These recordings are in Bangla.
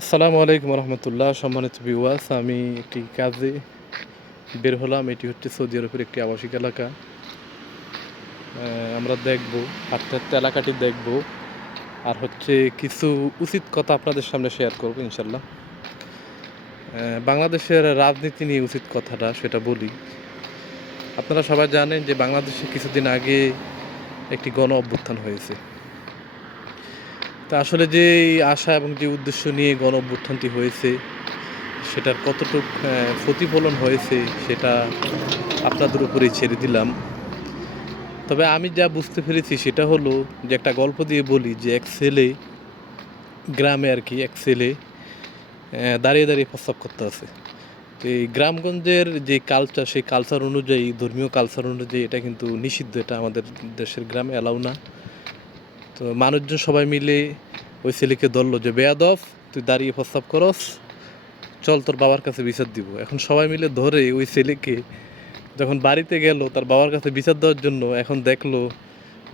আসসালামু আলাইকুম রহমতুল্লাহ, সম্মানিত বিওয়াস আমি একটি কাজে বের হলাম। এটি হচ্ছে সৌদি আরবের একটি আবাসিক এলাকা। আমরা দেখব, হাঁটতে হাঁটতে এলাকাটি দেখব। আর হচ্ছে কিছু উচিত কথা আপনাদের সামনে শেয়ার করব ইনশাল্লাহ বাংলাদেশের রাজনীতি নিয়ে উচিত কথাটা সেটা বলি। আপনারা সবাই জানেন যে বাংলাদেশে কিছুদিন আগে একটি গণ অভ্যুত্থান হয়েছে। তা আসলে যে এই আশা এবং যে উদ্দেশ্য নিয়ে গণ অভ্যুত্থানটি হয়েছে, সেটার কতটুক প্রতিফলন হয়েছে, সেটা আপনাদের উপরেই ছেড়ে দিলাম। তবে আমি যা বুঝতে পেরেছি, সেটা হলো যে একটা গল্প দিয়ে বলি যে এক ছেলে গ্রামে আর কি, এক ছেলে দাঁড়িয়ে দাঁড়িয়ে প্রস্তাব করতে আছে। তো এই গ্রামগঞ্জের যে কালচার সেই কালচার অনুযায়ী, ধর্মীয় কালচার অনুযায়ী এটা কিন্তু নিষিদ্ধ, এটা আমাদের দেশের গ্রামে অ্যালাউ না। তো মানুষজন সবাই মিলে ওই ছেলেকে ধরলো যে, বেয়াদব, তুই দাঁড়িয়ে প্রস্তাব করস, চল তোর বাবার কাছে বিচার দিব। এখন সবাই মিলে ধরে ওই ছেলেকে যখন বাড়িতে গেল, তার বাবার কাছে বিচার দেওয়ার জন্য এখন দেখল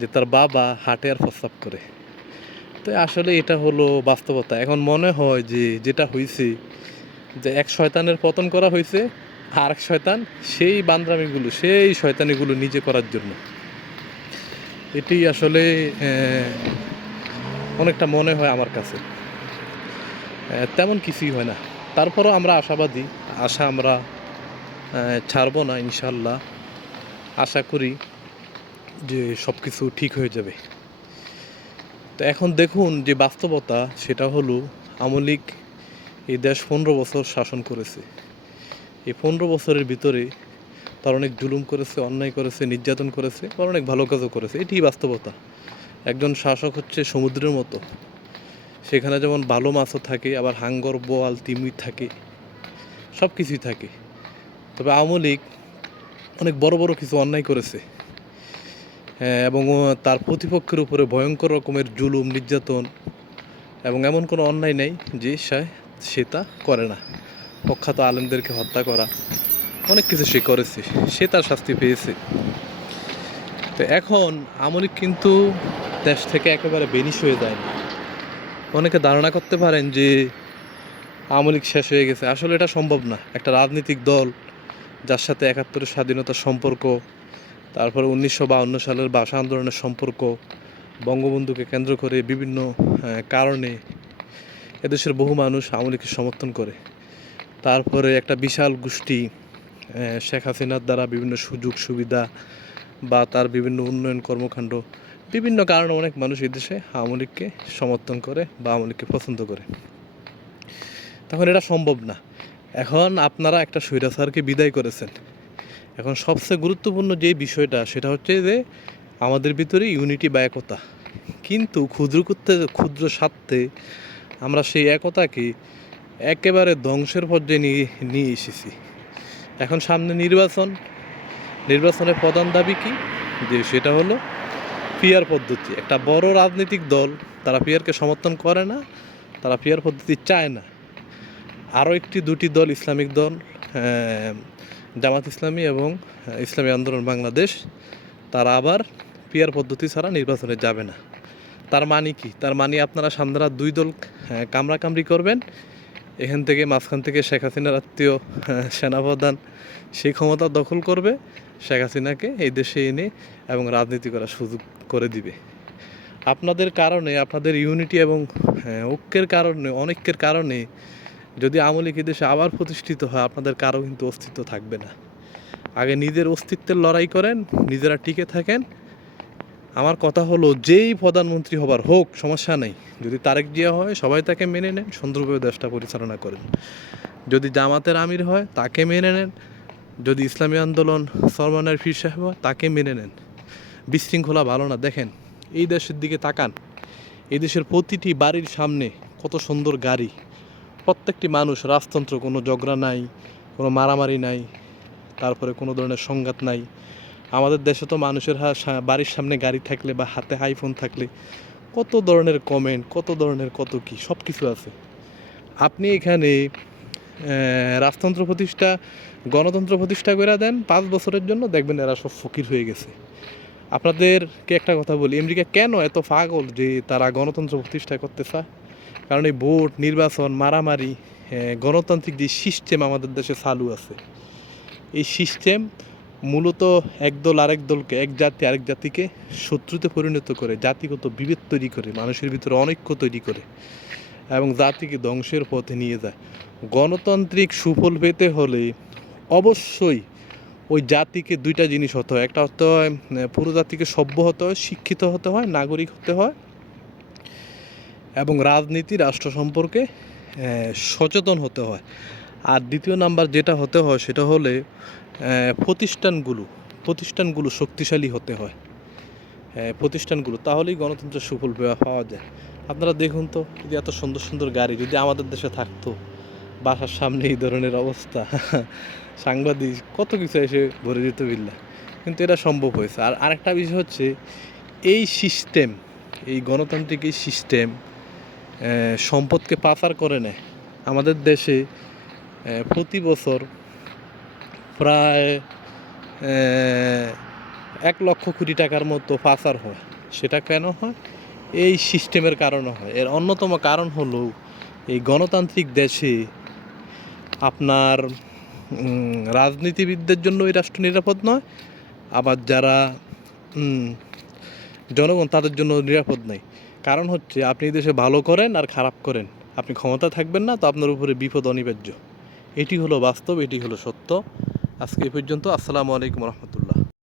যে, তার বাবা হাটে আর প্রস্তাব করে। তো আসলে এটা হলো বাস্তবতা। এখন মনে হয় যে, যেটা হয়েছে যে, এক শয়তানের পতন করা হয়েছে আর এক শয়তান সেই বান্দ্রামিগুলো, সেই শয়তানিগুলো নিজে করার জন্য। এটি আসলে অনেকটা মনে হয় আমার কাছে। তেমন কিছুই হয় না। তারপরও আমরা আশাবাদী। আশা আমরা ছাড়বো না ইনশাল্লাহ আশা করি যে সব কিছু ঠিক হয়ে যাবে। তো এখন দেখুন যে বাস্তবতা, সেটা হলো আমলিক এই দেশ পনেরো বছর শাসন করেছে। এই পনেরো বছরের ভিতরে তার অনেক জুলুম করেছে, অন্যায় করেছে, নির্যাতন করেছে আর অনেক ভালো কাজও করেছে। এটি বাস্তবতা। একজন শাসক হচ্ছে সমুদ্রের মতো। সেখানে যেমন ভালো মাছও থাকে আবার হাঙ্গর বোয়াল তিমির থাকে সব কিছুই থাকে। তবে আওয়ামী লীগ অনেক বড় বড় কিছু অন্যায় করেছে। হ্যাঁ, এবং তার প্রতিপক্ষের উপরে ভয়ঙ্কর রকমের জুলুম নির্যাতন এবং এমন কোনো অন্যায় নেই যে সে- সে তা করে না। প্রখ্যাত আলেমদেরকে হত্যা করা অনেক কিছু সে করেছে সে তার শাস্তি পেয়েছে। তো এখন আমলিক কিন্তু দেশ থেকে একেবারে বেনিশ হয়ে যায়নি অনেকে ধারণা করতে পারেন যে আমলিক শেষ হয়ে গেছে। আসলে এটা সম্ভব না। একটা রাজনৈতিক দল যার সাথে একাত্তরের স্বাধীনতার সম্পর্ক, তারপরে উনিশশো বাউন্ন সালের ভাষা আন্দোলনের সম্পর্ক, বঙ্গবন্ধুকে কেন্দ্র করে বিভিন্ন কারণে এদেশের বহু মানুষ আমলিকে সমর্থন করে। তারপরে একটা বিশাল গোষ্ঠী শেখ হাসিনার দ্বারা বিভিন্ন সুযোগ সুবিধা বা তার বিভিন্ন উন্নয়ন কর্মকাণ্ড বিভিন্ন কারণে অনেক মানুষ এই দেশে আওয়ামী লীগকে সমর্থন করে বা আওয়ামী লীগকে পছন্দ করে। তখন এটা সম্ভব না। এখন আপনারা একটা স্বৈরাচারকে বিদায় করেছেন। এখন সবচেয়ে গুরুত্বপূর্ণ যে বিষয়টা, সেটা হচ্ছে যে আমাদের ভিতরে ইউনিটি বা একতা। কিন্তু ক্ষুদ্র করতে, ক্ষুদ্র স্বার্থে আমরা সেই একতাকে একেবারে ধ্বংসের পর্যায়ে নিয়ে নিয়ে এসেছি। এখন সামনে নির্বাচন। নির্বাচনের প্রধান দাবি কি? যে সেটা হলো পিয়ার পদ্ধতি। একটা বড় রাজনৈতিক দল তারা পিয়ারকে সমর্থন করে না তারা পিয়ার পদ্ধতি চায় না। আরও একটি দুটি দল ইসলামিক দল আহ, জামাত ইসলামী এবং ইসলামী আন্দোলন বাংলাদেশ তারা আবার পিয়ার পদ্ধতি ছাড়া নির্বাচনে যাবে না। তার মানে কি? তার মানে আপনারা সামনেরা দুই দল আহ, কামড়াকামড়ি করবেন এখান থেকে মাঝখান থেকে শেখ হাসিনার আত্মীয় সেনাপ্রধান সেই ক্ষমতা দখল করবে শেখ হাসিনাকে এই দেশে এনে এবং রাজনীতি করার সুযোগ করে দিবে। আপনাদের কারণে আপনাদের ইউনিটি এবং হ্যাঁ, ঐক্যের কারণে অনৈক্যের কারণে যদি আমলিক দেশে আবার প্রতিষ্ঠিত হয় আপনাদের কারও কিন্তু অস্তিত্ব থাকবে না। আগে নিজের অস্তিত্বের লড়াই করেন নিজেরা টিকে থাকেন। আমার কথা হলো যেই প্রধানমন্ত্রী হবার হোক সমস্যা নেই। যদি তারেক জিয়া হয় সবাই তাকে মেনে নেন সুন্দরভাবে দেশটা পরিচালনা করেন। যদি জামাতের আমির হয় তাকে মেনে নেন। যদি ইসলামী আন্দোলন সলমানের ফির সাহেব তাকে মেনে নেন। বিশৃঙ্খলা ভালো না। দেখেন, এই দেশের দিকে তাকান। এই দেশের প্রতিটি বাড়ির সামনে কত সুন্দর গাড়ি। প্রত্যেকটি মানুষ রাজতন্ত্র, কোনো ঝগড়া নাই, কোনো মারামারি নাই, তারপরে কোনো ধরনের সংঘাত নাই। আমাদের দেশে তো মানুষের হা- বাড়ির সামনে গাড়ি থাকলে বা হাতে আইফোন থাকলে কত ধরনের কমেন্ট কত ধরনের কত কি সব কিছু আছে। আপনি এখানে রাজতন্ত্র প্রতিষ্ঠা, গণতন্ত্র প্রতিষ্ঠা করে দেন, পাঁচ বছরের জন্য দেখবেন এরা সব ফকির হয়ে গেছে। আপনাদেরকে একটা কথা বলি, আমেরিকা কেন এত পাগল যে তারা গণতন্ত্র প্রতিষ্ঠা করতে চায়? কারণ এই ভোট, নির্বাচন, মারামারি গণতান্ত্রিক যে সিস্টেম আমাদের দেশে চালু আছে, এই সিস্টেম মূলত একদল আরেক দলকে, এক জাতি আরেক জাতিকে শত্রুতে পরিণত করে, জাতিগত বিভেদ তৈরি করে, মানুষের ভিতরে অনৈক্য তৈরি করে। এবং জাতিকে ধ্বংসের পথে নিয়ে যায়। গণতান্ত্রিক সুফল পেতে হলে অবশ্যই ওই জাতিকে দুইটা জিনিস হতে হয়। একটা হতে হয় পুরো জাতিকে সভ্য হতে হয়, শিক্ষিত হতে হয়, নাগরিক হতে হয় এবং রাজনীতি, রাষ্ট্র সম্পর্কে সচেতন হতে হয়। আর দ্বিতীয় নাম্বার যেটা হতে হয় সেটা হলে প্রতিষ্ঠানগুলো প্রতিষ্ঠানগুলো শক্তিশালী হতে হয়। প্রতিষ্ঠানগুলো, তাহলেই গণতন্ত্রের সুফল পাওয়া- যায়। আপনারা দেখুন তো, যদি এত সুন্দর সুন্দর গাড়ি যদি আমাদের দেশে থাকতো, বাসার সামনে এই ধরনের অবস্থা, সাংবাদিক, কত কিছু এসে ভরে দিত বিল্লা কিন্তু এটা সম্ভব হয়েছে। আর আরেকটা বিষয় হচ্ছে, এই সিস্টেম এই গণতান্ত্রিক এই সিস্টেম সম্পদকে পাচার করে নেয়। আমাদের দেশে প্রতি বছর প্রায় এক লক্ষ কোটি টাকার মতো পাচার হয়। সেটা কেন হয়? এই সিস্টেমের কারণে হয়। এর অন্যতম কারণ হলো, এই গণতান্ত্রিক দেশে আপনার রাজনীতিবিদদের জন্য এই রাষ্ট্র নিরাপদ নয়, আবার যারা জনগণ তাদের জন্য নিরাপদ নয় কারণ হচ্ছে, আপনি দেশে ভালো করেন আর খারাপ করেন। আপনি ক্ষমতা থাকবেন না, তো আপনার উপরে বিপদ অনিবার্য। এটি হলো বাস্তব, এটি হলো সত্য। আজকে এই পর্যন্ত, আসসালামু আলাইকুম রহমতুল্লাহ।